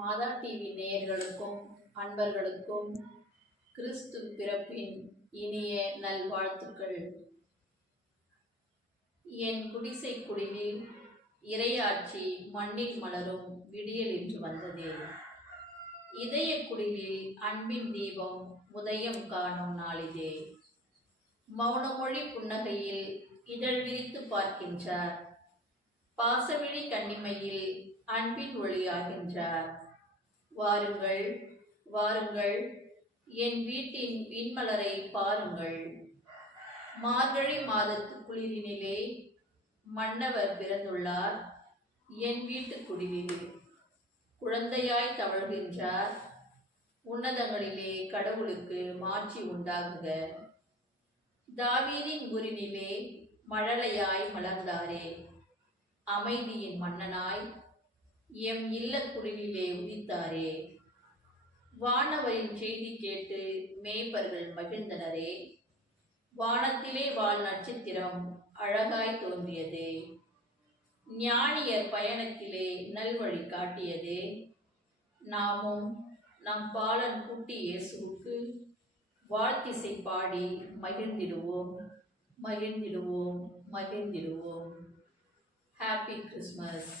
மாதா TV நேயர்களுக்கும் அன்பர்களுக்கும் கிறிஸ்து பிறப்பின் இனிய நல்வாழ்த்துக்கள். என் குடிசை குடிலில் இறையாட்சி மண்ணில் மலரும் விடியல் என்று வந்ததே. இதய குடிலில் அன்பின் தீபம் உதயம் காணும் நாளிதே. மௌனமொழி புன்னகையில் இதழ் விரித்து பார்க்கின்றார். பாசவிழி கண்ணிமையில் அன்பின் ஒளியாகின்றார். வாருங்கள் வாருங்கள், என் வீட்டின் விண்மலரை பாருங்கள். மார்கழி மாதத்து குளிரினிலே மன்னவர் பிறந்துள்ளார். என் வீட்டு குடிலிலே குழந்தையாய் தவழ்கின்றார். உன்னதங்களிலே கடவுளுக்கு மாட்சி உண்டாகுக. தாவீதின் ஊரினிலே மழலையாய் மலர்ந்தாரே, அமைதியின் மன்னனாய் எம் இல்ல குடிலிலே உதித்தாரே. வானவரின் செய்தி கேட்டு மேய்ப்பர்கள் மகிழ்ந்தனரே. வானத்திலே வாழ் நட்சத்திரம் அழகாய் தோன்றியதே. ஞானியர் பயணத்திலே நல்வழி காட்டியதே. நாமும் நம் பாலன் குட்டி இயேசுவுக்கு வாழ்த்திசை பாடி மகிழ்ந்திடுவோம் மகிழ்ந்திடுவோம் மகிழ்ந்திடுவோம். Happy Christmas.